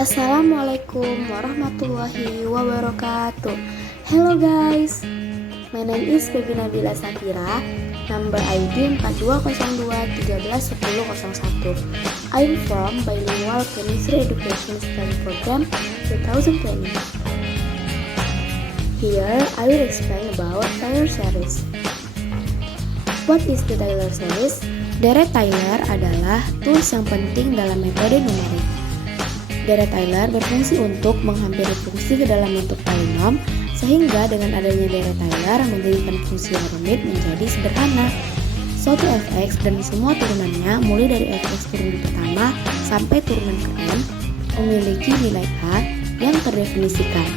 Assalamualaikum warahmatullahi wabarakatuh. Hello guys, my name is Baby Nabila Safira, number ID 4202131001. I'm from Bilingual Chemistry Education Study Program 2020. Here I will explain about Taylor series. What is the Taylor series? Deret Taylor adalah tools yang penting dalam metode numerik. Deret Taylor berfungsi untuk menghampiri fungsi ke dalam bentuk polinom, sehingga dengan adanya deret Taylor menjadikan fungsi yang rumit menjadi sederhana. Suatu fx dan semua turunannya mulai dari fx turunan pertama sampai turunan ke n memiliki nilai a yang terdefinisikan.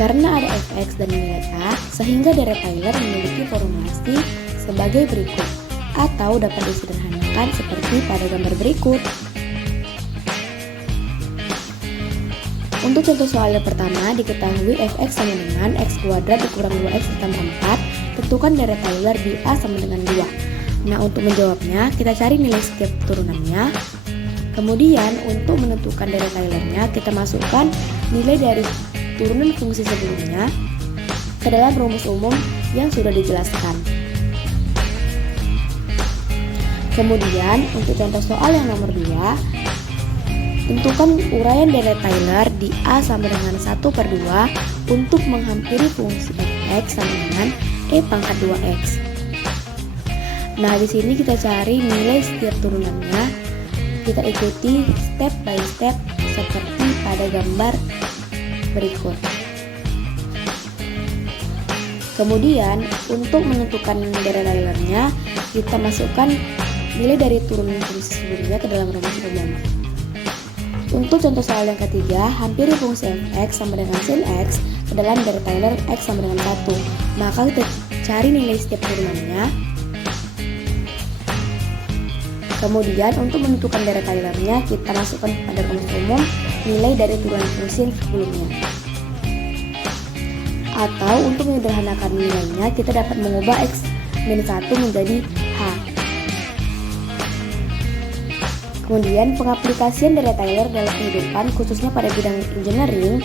Karena ada fx dan nilai a, sehingga deret Taylor memiliki formulasi sebagai berikut, atau dapat disederhanakan seperti pada gambar berikut. Untuk contoh soal yang pertama, diketahui fx sama dengan x kuadrat dikurang 2x ditambah 4, tentukan deret Taylor di A sama dengan 2. Nah, untuk menjawabnya, kita cari nilai setiap turunannya. Kemudian, untuk menentukan deret Taylornya, kita masukkan nilai dari turunan fungsi sebelumnya ke dalam rumus umum yang sudah dijelaskan. Kemudian, untuk contoh soal yang nomor 2, tentukan uraian deret Taylor di A sama dengan 1/2 untuk menghampiri fungsi fx sama dengan e pangkat 2x. Nah, di sini kita cari nilai setiap turunannya. Kita ikuti step by step seperti pada gambar berikut. Kemudian, untuk menentukan deret Taylornya, kita masukkan nilai dari turunan fungsi sebelumnya ke dalam rumus umum. Untuk contoh soal yang ketiga, hampiri fungsi fx sama dengan sin x ke dalam deret Taylor x sama dengan 1. Maka kita cari nilai setiap turunannya. Kemudian untuk menentukan deret Taylornya, kita masukkan pada rumus umum nilai dari turunan fungsi sebelumnya. Atau untuk menyederhanakan nilainya, kita dapat mengubah x minus 1 menjadi h. Kemudian pengaplikasian deret Taylor dalam kehidupan, khususnya pada bidang engineering,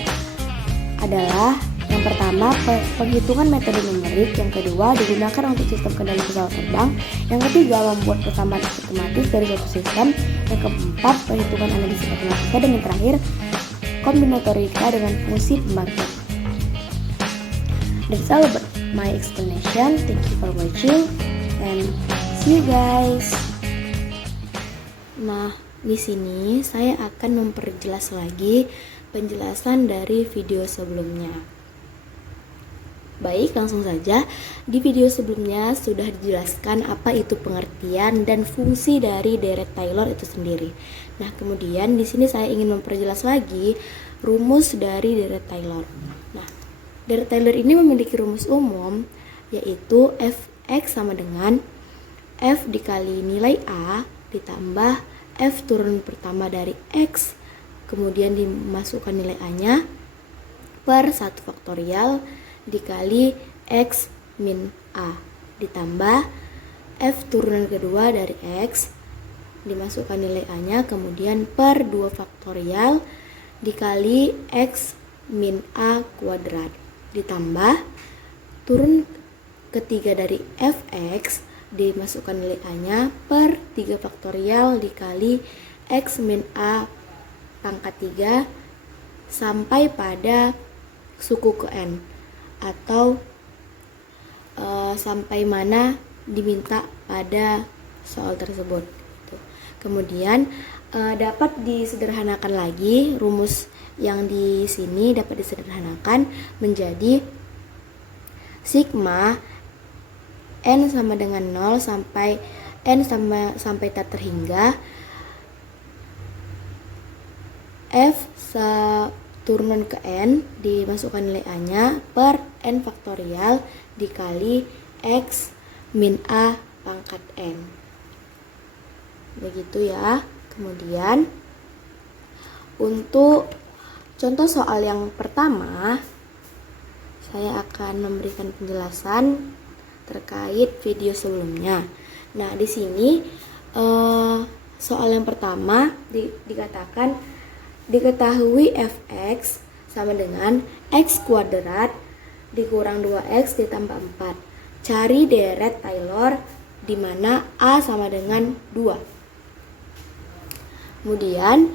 adalah yang pertama penghitungan metode numerik, yang kedua digunakan untuk sistem kendali pesawat terbang, yang ketiga membuat persamaan sistematis dari suatu sistem, yang keempat perhitungan analisis matematika, dan yang terakhir kombinatorika dengan fungsi pembangkit. That's all about my explanation. Thank you for watching and see you guys. Nah, di sini saya akan memperjelas lagi penjelasan dari video sebelumnya. Baik, langsung saja. Di video sebelumnya sudah dijelaskan apa itu pengertian dan fungsi dari deret Taylor itu sendiri. Nah, kemudian di sini saya ingin memperjelas lagi rumus dari deret Taylor. Nah, deret Taylor ini memiliki rumus umum, yaitu fx sama dengan f dikali nilai a ditambah f turunan pertama dari x, kemudian dimasukkan nilai a-nya per 1 faktorial dikali x min a, ditambah f turunan kedua dari x, dimasukkan nilai a-nya kemudian per 2 faktorial dikali x min a kuadrat, ditambah turun ketiga dari fx, dimasukkan nilai a-nya per 3 faktorial dikali x min a pangkat 3 sampai pada suku ke n, atau sampai mana diminta pada soal tersebut. Kemudian dapat disederhanakan lagi, rumus yang di sini dapat disederhanakan menjadi sigma n sama dengan 0 sampai n sampai tak terhingga f turunan ke n, dimasukkan nilai a-nya per n faktorial dikali x min a pangkat n. Begitu ya. Kemudian untuk contoh soal yang pertama, saya akan memberikan penjelasan terkait video sebelumnya. Nah, di sini soal yang pertama dikatakan diketahui fx sama dengan x kuadrat dikurang 2x ditambah 4. Cari deret Taylor di mana A sama dengan 2. Kemudian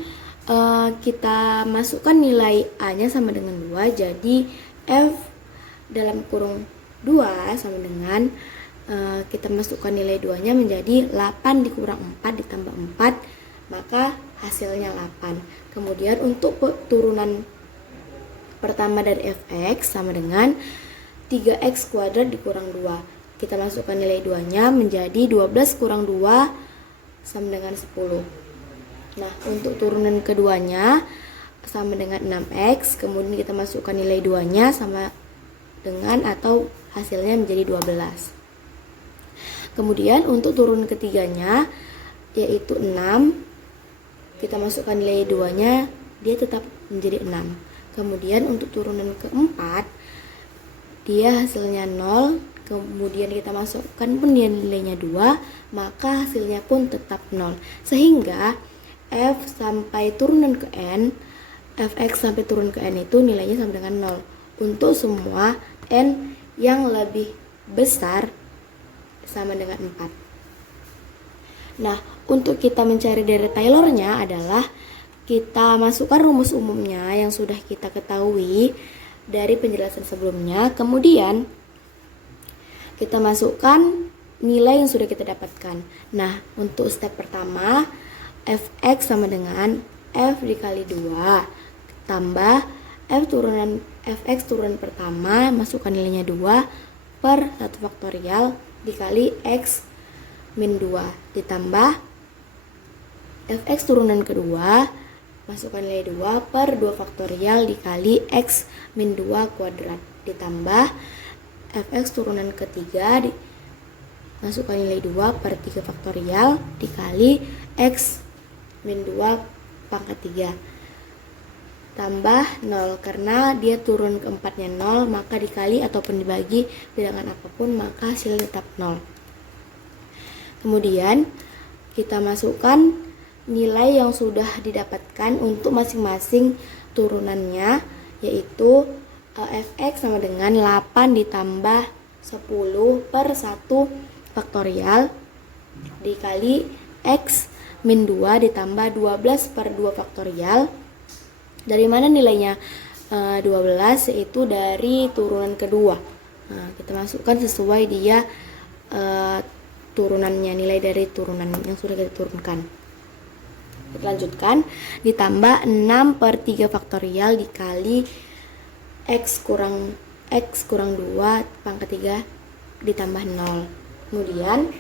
kita masukkan nilai A-nya sama dengan 2, jadi F dalam kurung 2 sama dengan kita masukkan nilai 2-nya menjadi 8 dikurang 4 ditambah 4, maka hasilnya 8. Kemudian untuk turunan pertama dari fx sama dengan 3x kuadrat dikurang 2. Kita masukkan nilai 2-nya menjadi 12 kurang 2 sama dengan 10. Nah, untuk turunan keduanya sama dengan 6x, kemudian kita masukkan nilai 2-nya sama dengan atau hasilnya menjadi 12. Kemudian untuk turun ketiganya yaitu 6, kita masukkan nilai 2-nya, dia tetap menjadi 6. Kemudian untuk turunan keempat, dia hasilnya 0, kemudian kita masukkan pun nilainya 2, maka hasilnya pun tetap 0. Sehingga f sampai turunan ke n, fx sampai turun ke n itu nilainya sama dengan 0. Untuk semua n yang lebih besar sama dengan 4. Nah, untuk kita mencari deret Taylor-nya adalah kita masukkan rumus umumnya yang sudah kita ketahui dari penjelasan sebelumnya. Kemudian kita masukkan nilai yang sudah kita dapatkan. Nah, untuk step pertama, fx sama dengan f dikali 2 tambah fx turunan pertama, masukkan nilainya 2 per 1 faktorial dikali x min 2 ditambah fx turunan kedua, masukkan nilai 2 per 2 faktorial dikali x min 2 kuadrat ditambah fx turunan ketiga masukkan nilai 2 per 3 faktorial dikali x min 2 pangkat 3 tambah 0, karena dia turun keempatnya 0, maka dikali ataupun dibagi bilangan apapun maka hasilnya tetap 0. Kemudian kita masukkan nilai yang sudah didapatkan untuk masing-masing turunannya, yaitu fx sama dengan 8 ditambah 10 per 1 faktorial dikali x min 2 ditambah 12 per 2 faktorial. Dari mana nilainya 12, yaitu dari turunan kedua. Nah, kita masukkan sesuai dia turunannya, nilai dari turunan yang sudah kita turunkan. Kita lanjutkan, ditambah 6 per 3 faktorial dikali x kurang 2 pangkat 3 ditambah 0. Kemudian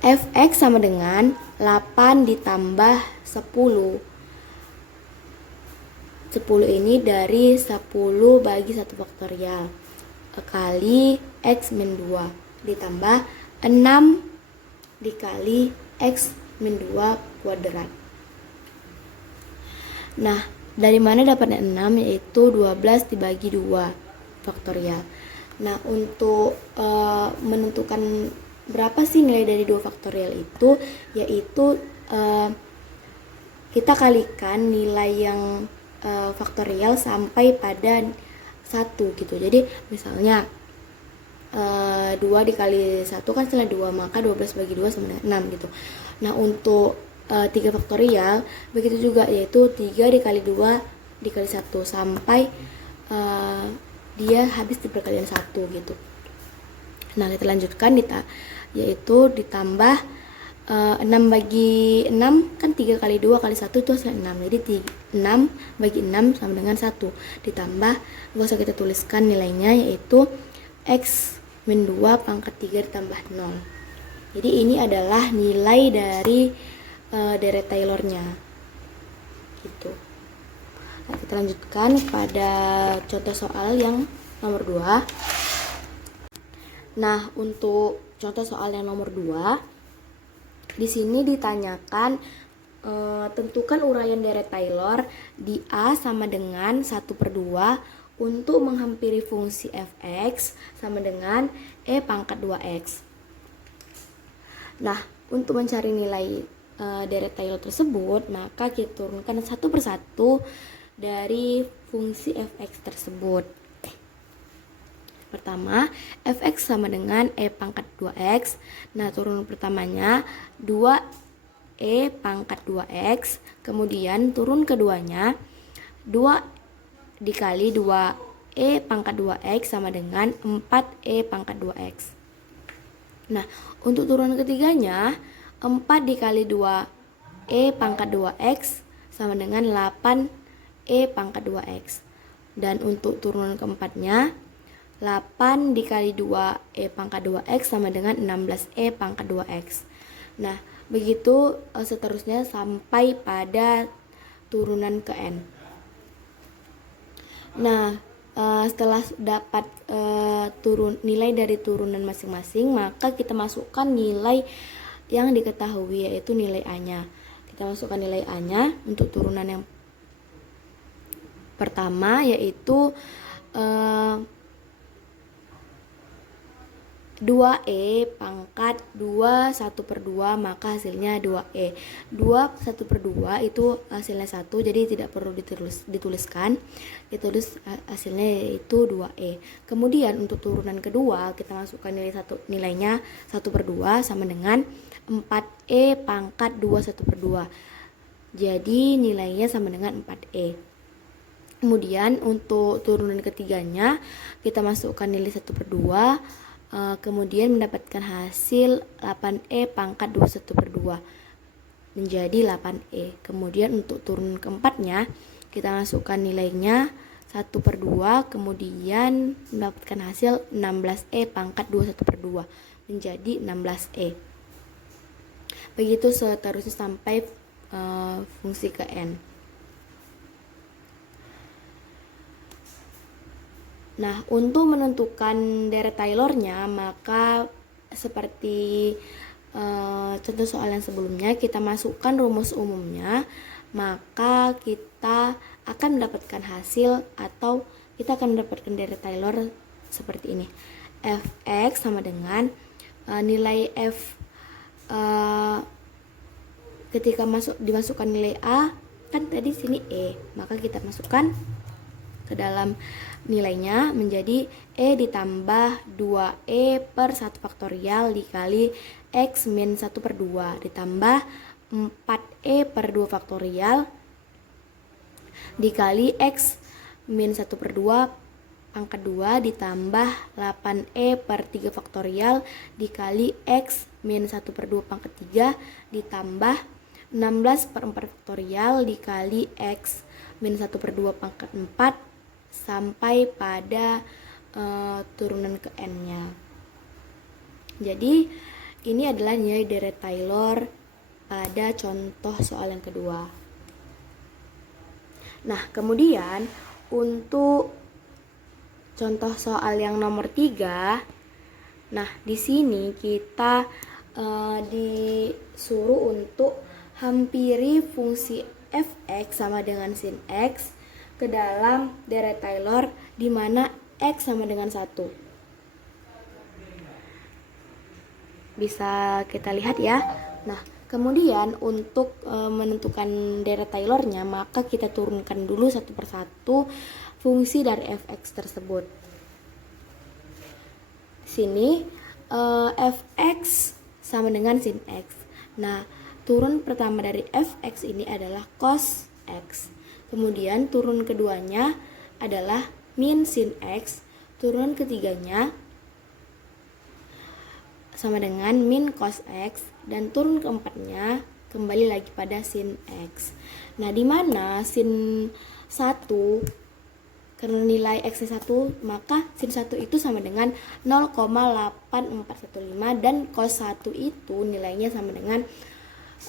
fx sama dengan 8 ditambah 10. 10 ini dari 10 bagi 1 faktorial kali x min 2 ditambah 6 dikali x min 2 kuadrat. Nah, dari mana dapatnya 6, yaitu 12 dibagi 2 faktorial. Nah, untuk menentukan berapa sih nilai dari 2 faktorial itu, yaitu kita kalikan nilai yang faktorial sampai pada 1 gitu. Jadi misalnya 2 dikali 1 kan hasilnya 2, maka 12 bagi 2 sama dengan 6 gitu. Nah, untuk 3 faktorial begitu juga, yaitu 3 dikali 2 dikali 1 sampai dia habis di perkalian 1 gitu. Nah, kita lanjutkan yaitu ditambah 6 bagi 6 kan 3 kali 2 kali 1 itu hasilnya 6. Jadi 6 bagi 6 sama dengan 1. Ditambah, gak usah kita tuliskan nilainya, yaitu x min 2 pangkat 3 ditambah 0. Jadi ini adalah nilai dari deret Taylor-nya gitu. Nah, kita lanjutkan pada contoh soal yang nomor 2. Nah, untuk contoh soal yang nomor 2, di sini ditanyakan tentukan uraian deret Taylor di A sama dengan 1/2 untuk menghampiri fungsi fx sama dengan e pangkat 2x. Nah, untuk mencari nilai deret Taylor tersebut, maka kita turunkan satu persatu dari fungsi fx tersebut. Pertama, fx sama dengan e pangkat 2x. Nah, turunan pertamanya 2e pangkat 2x. Kemudian turun keduanya 2 dikali 2e pangkat 2x sama dengan 4e pangkat 2x. Nah, untuk turunan ketiganya 4 dikali 2e pangkat 2x sama dengan 8e pangkat 2x. Dan untuk turunan keempatnya 8 dikali 2e pangkat 2x sama dengan 16e pangkat 2x. Nah, begitu seterusnya sampai pada turunan ke n. Nah, setelah dapat nilai dari turunan masing-masing, maka kita masukkan nilai yang diketahui, yaitu nilai A-nya. Kita masukkan nilai A-nya untuk turunan yang pertama, yaitu 2e pangkat 2 1/2, maka hasilnya 2e. 2 1/2 itu hasilnya 1, jadi tidak perlu dituliskan. Ditulis hasilnya yaitu 2e. Kemudian untuk turunan kedua kita masukkan nilainya 1/2 sama dengan 4e pangkat 2 1/2. Jadi nilainya sama dengan 4e. Kemudian untuk turunan ketiganya kita masukkan nilai 1/2, kemudian mendapatkan hasil 8e pangkat 2 1/2 menjadi 8e. Kemudian untuk turunan keempatnya kita masukkan nilainya 1/2, kemudian mendapatkan hasil 16e pangkat 2 1/2 menjadi 16e. Begitu seterusnya sampai fungsi ke n. Nah, untuk menentukan deret Taylor-nya, maka seperti contoh soal yang sebelumnya, kita masukkan rumus umumnya, maka kita akan mendapatkan hasil atau kita akan mendapatkan deret Taylor seperti ini. Fx sama dengan nilai f ketika dimasukkan nilai A, kan tadi sini e, maka kita masukkan ke dalam nilainya menjadi e ditambah 2e per 1 faktorial dikali x min 1/2 ditambah 4e per 2 faktorial dikali x min 1/2 pangkat 2 ditambah 8e per 3 faktorial dikali x min 1/2 pangkat 3 ditambah 16 per 4 faktorial dikali x min 1/2 pangkat 4 sampai pada turunan ke n-nya. Jadi ini adalah nilai deret Taylor pada contoh soal yang kedua. Nah, kemudian untuk contoh soal yang nomor 3, nah di sini kita disuruh untuk hampiri fungsi fx sama dengan sin x ke dalam deret Taylor di mana x sama dengan 1. Bisa kita lihat ya. Nah, kemudian untuk menentukan deret Taylor-nya, maka kita turunkan dulu satu persatu fungsi dari fx tersebut. Sini fx sama dengan sin x. Nah, turun pertama dari fx ini adalah cos x. Kemudian turun keduanya adalah min sin x, turun ketiganya sama dengan min cos x, dan turun keempatnya kembali lagi pada sin x. Nah, di mana sin 1 karena nilai x-nya 1, maka sin 1 itu sama dengan 0,8415 dan cos 1 itu nilainya sama dengan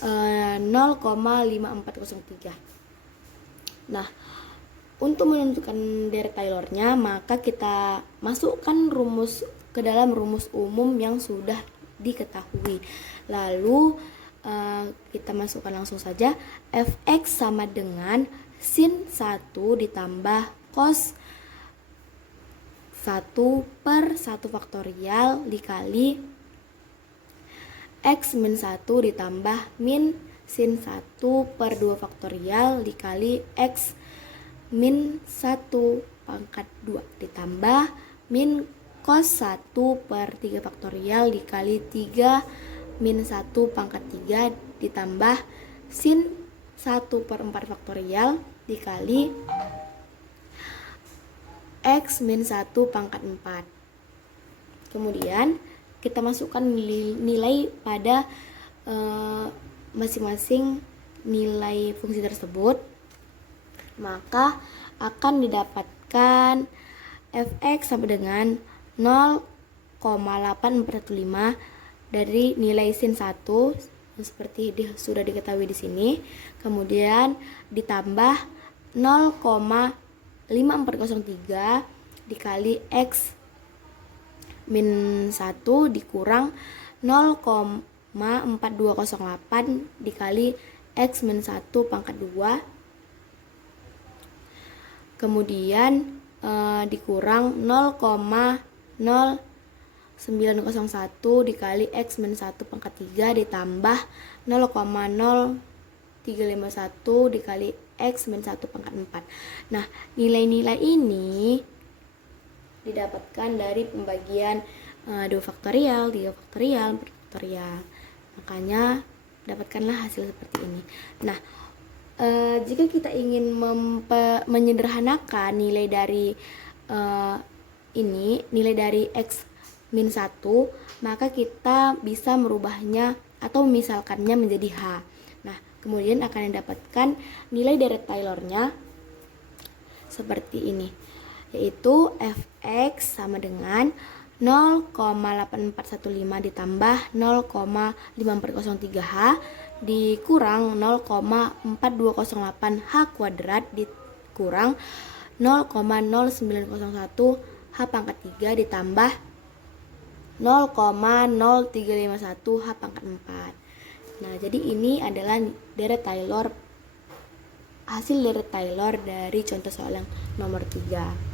0,5403. Nah, untuk menentukan deret Taylor-nya, maka kita masukkan rumus ke dalam rumus umum yang sudah diketahui. Lalu kita masukkan langsung saja fx sama dengan sin 1 ditambah cos 1 per 1 faktorial dikali x min 1 ditambah min sin 1 per 2 faktorial dikali X min 1 pangkat 2 ditambah min cos 1 per 3 faktorial dikali 3 min 1 pangkat 3 ditambah sin 1 per 4 faktorial dikali X min 1 pangkat 4. Kemudian kita masukkan nilai pada masing-masing nilai fungsi tersebut, maka akan didapatkan fx sama dengan 0,8415 dari nilai sin 1 seperti sudah diketahui di sini, kemudian ditambah 0,5403 dikali X min 1 dikurang 0,4208 dikali X min 1 pangkat 2, kemudian dikurang 0,0901 dikali X min 1 pangkat 3 ditambah 0,0351 dikali X min 1 pangkat 4. Nah, nilai-nilai ini didapatkan dari pembagian 2 faktorial, 3 faktorial, 4 faktorial. Makanya dapatkanlah hasil seperti ini. Nah, jika kita ingin menyederhanakan nilai dari nilai dari X min 1, maka kita bisa merubahnya atau memisalkannya menjadi H. Nah, kemudian akan didapatkan nilai deret Taylornya seperti ini, yaitu fx sama dengan 0,8415 ditambah 0,5403 H dikurang 0,4208 H kuadrat dikurang 0,0901 H pangkat 3 ditambah 0,0351 H pangkat 4. Nah, jadi ini adalah deret Taylor, hasil deret Taylor dari contoh soal yang nomor 3.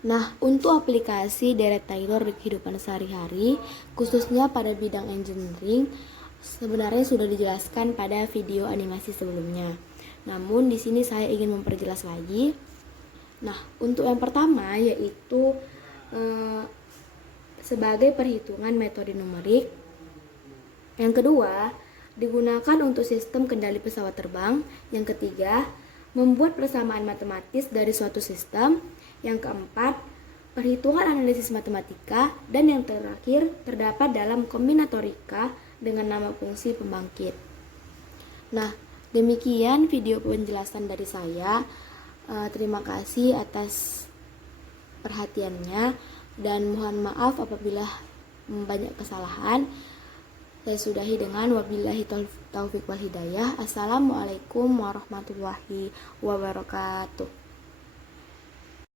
Nah, untuk aplikasi deret Taylor di kehidupan sehari-hari, khususnya pada bidang engineering, sebenarnya sudah dijelaskan pada video animasi sebelumnya. Namun di sini saya ingin memperjelas lagi. Nah, untuk yang pertama yaitu sebagai perhitungan metode numerik. Yang kedua, digunakan untuk sistem kendali pesawat terbang. Yang ketiga, membuat persamaan matematis dari suatu sistem. Yang keempat, perhitungan analisis matematika. Dan yang terakhir, terdapat dalam kombinatorika dengan nama fungsi pembangkit. Nah, demikian video penjelasan dari saya. Terima kasih atas perhatiannya dan mohon maaf apabila banyak kesalahan. Saya sudahi dengan wabillahi taufiq wal hidayah. Assalamualaikum warahmatullahi wabarakatuh.